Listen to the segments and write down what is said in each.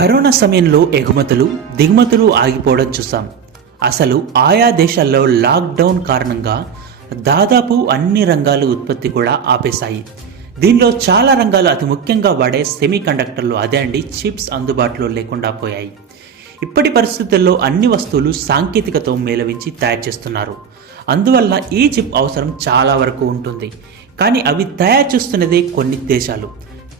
Corona సమయంలో ఎగుమతులు దిగుమతులు ఆగిపోవడం చూసాం. అసలు ఆయా దేశాల్లో లాక్డౌన్ కారణంగా దాదాపు అన్ని రంగాలు ఉత్పత్తి కూడా ఆపేశాయి. దీనిలో చాలా రంగాలు అతి ముఖ్యంగా వాడే సెమీకండక్టర్లు చిప్స్ అందుబాటులో లేకుండా పోయాయి. ఇప్పటి పరిస్థితుల్లో అన్ని వస్తువులు సాంకేతికతో మేళవించి తయారు చేస్తున్నారు. అందువల్ల ఈ చిప్ అవసరం చాలా వరకు ఉంటుంది. కానీ అవి తయారు చేస్తున్నదే కొన్ని దేశాలు,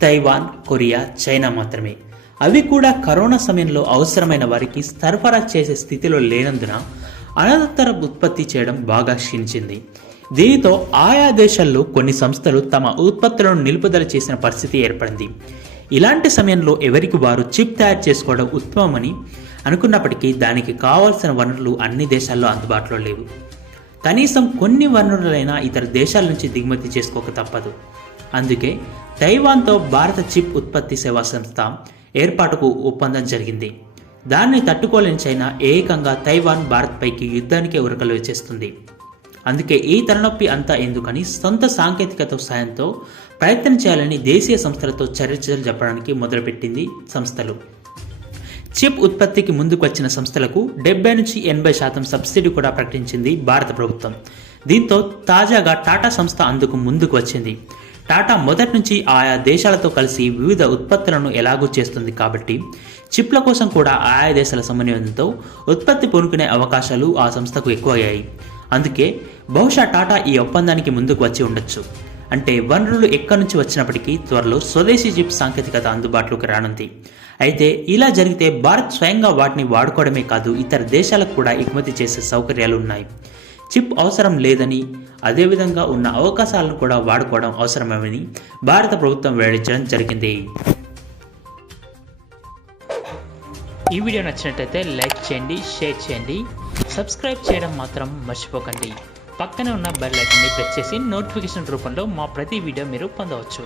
తైవాన్, కొరియా, చైనా మాత్రమే. అవి కూడా కరోనా సమయంలో అవసరమైన వారికి సరఫరా చేసే స్థితిలో లేనందున అనంతర ఉత్పత్తి చేయడం బాగా క్షీణించింది. దీనితో ఆయా దేశాల్లో కొన్ని సంస్థలు తమ ఉత్పత్తులను నిలుపుదల చేసిన పరిస్థితి ఏర్పడింది. ఇలాంటి సమయంలో ఎవరికి వారు చిప్ తయారు చేసుకోవడం ఉత్తమమని అనుకున్నప్పటికీ దానికి కావాల్సిన వనరులు అన్ని దేశాల్లో అందుబాటులో లేవు. కనీసం కొన్ని వనరులైనా ఇతర దేశాల నుంచి దిగుమతి చేసుకోక తప్పదు. అందుకే తైవాన్తో భారత చిప్ ఉత్పత్తి సేవా సంస్థ ఏర్పాటుకు ఒప్పందం జరిగింది. దాన్ని తట్టుకోలేని చైనా ఏకంగా తైవాన్ భారత్ పైకి యుద్ధానికే ఉరకలు చేస్తుంది. అందుకే ఈ తలనొప్పి అంతా ఎందుకని సొంత సాంకేతికత సాయంతో ప్రయత్నం చేయాలని దేశీయ సంస్థలతో చర్చలు చెప్పడానికి మొదలుపెట్టింది సంస్థలు. చిప్ ఉత్పత్తికి ముందుకు వచ్చిన సంస్థలకు 70 నుంచి 80% సబ్సిడీ కూడా ప్రకటించింది భారత ప్రభుత్వం. దీంతో తాజాగా టాటా సంస్థ అందుకు ముందుకు వచ్చింది. టాటా మొదటి నుంచి ఆయా దేశాలతో కలిసి వివిధ ఉత్పత్తులను ఎలాగూ చేస్తుంది కాబట్టి చిప్ల కోసం కూడా ఆయా దేశాల సమన్వయంతో ఉత్పత్తి పూనుకునే అవకాశాలు ఆ సంస్థకు ఎక్కువయ్యాయి. అందుకే బహుశా టాటా ఈ ఒప్పందానికి ముందుకు వచ్చి ఉండొచ్చు. అంటే వనరులు ఎక్కడి నుంచి వచ్చినప్పటికీ త్వరలో స్వదేశీ చిప్ సాంకేతికత అందుబాటులోకి రానుంది. అయితే ఇలా జరిగితే భారత్ స్వయంగా వాటిని వాడుకోవడమే కాదు, ఇతర దేశాలకు కూడా ఎగుమతి చేసే సౌకర్యాలు ఉన్నాయి. చిప్ అవసరం లేదని, అదేవిధంగా ఉన్న అవకాశాలను కూడా వాడుకోవడం అవసరమని భారత ప్రభుత్వం వెల్లడించడం జరిగింది. ఈ వీడియో నచ్చినట్లయితే లైక్ చేయండి, షేర్ చేయండి, సబ్స్క్రైబ్ చేయడం మాత్రం మర్చిపోకండి. పక్కనే ఉన్న బెల్ ఐకాన్ని ప్రెస్ చేసి నోటిఫికేషన్ రూపంలో మా ప్రతి వీడియో మీరు పొందవచ్చు.